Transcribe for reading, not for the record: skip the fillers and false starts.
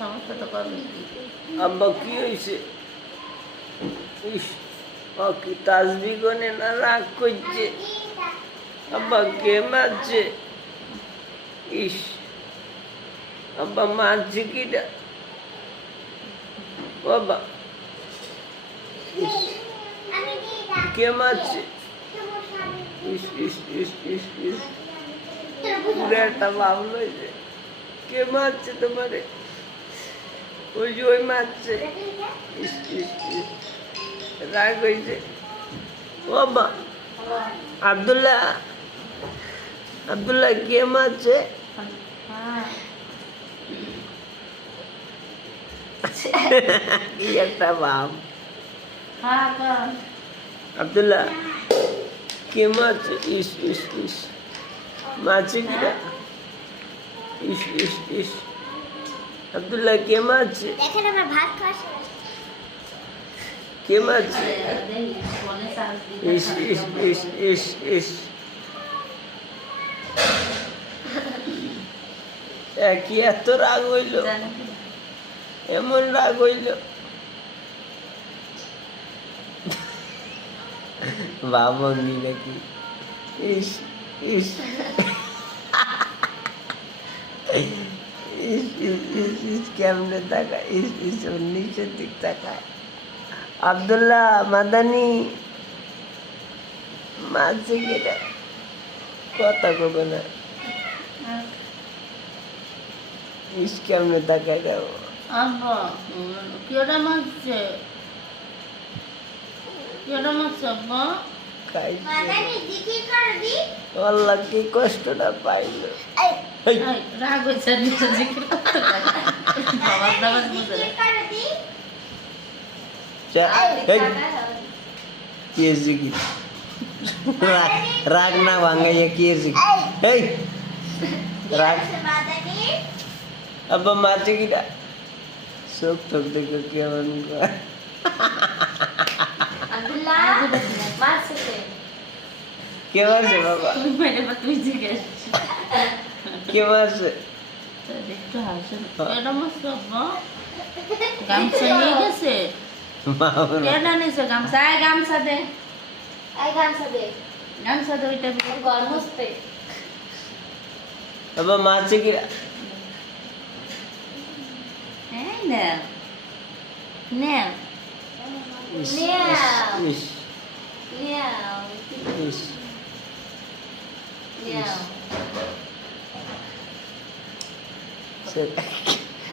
সমস্যা তো করবে। আব্বা কি হয়েছে? ইস, ও কি তাসবি গনে না রাগ করছে? আব্বা কে মারছে? ইস, আব্বা মারছে কিটা? বাবা, ইস, কে মারছে? ইস ইস ইস ইস ইস, পুরো একটা বাবল হয়েছে। কে মারছে তোমারে? ওই যে ওই মারছে। ইস ইস ইস, রাগ হয়েছে। বাবা, আব্দুল্লাহ, আব্দুল্লাহ কে মারছে? কি একটা বাপ। আব্দুল্লাহ কে মারছে? ইস ইস ইস, মারছে কিনা? ইস ইস ইস, আব্দুল্লাহ কে মারছে? দেখেন আমরা ভাত খাওয়া কে মারছে? ইস ইস ইস ইস ইস, কি এত রাগ হইল? এমন রাগ হইল? বাবঙ্গি নাকি? ইস ইস ইস ইস ইস ইস, কেমনে তাকায়? ইস ইস, ওর নিচের দিক তাকায়। আব্দুল্লাহ মাদানি মারছে কিনা? কথা কবে না? ইস, কেমনে তাকায় যাবো? আব্বা কেডা মারছে? কেডা মারছে আব্বা? মাদানি জিকি করবি আল্লাহ কি কষ্টটা পাইল। এই, রাগ হয়েছে নিচে জিকির করতে বাবার নামাজ বুঝে জিকি করবি যা, এই, কি জিকি? রাগ না ভাঙাইয়া কি জিকি? এই, রাগ। মাদানি আব্বা মারছে কিনা? চোখ টোক দেখে কেমন করে। আব্দুল্লাহ মারছে কে মারছে বাবা? তুমি মেরে বা তুই জিজ্ঞেস কে মারছে? একটু হাসেন। কেডা মারছে আব্বা? গামছা নিয়ে গেছে? বাবা, কেডা নিয়েছে গামছা? আয় গামছা দে, এই গামছা দে গামছা দে ওইটা গরম হচ্ছে বাবা মারছে কিনা? হ্যাঁ না না ইস, Meow. ইস, মিয়াও ইস, মিয়াও সে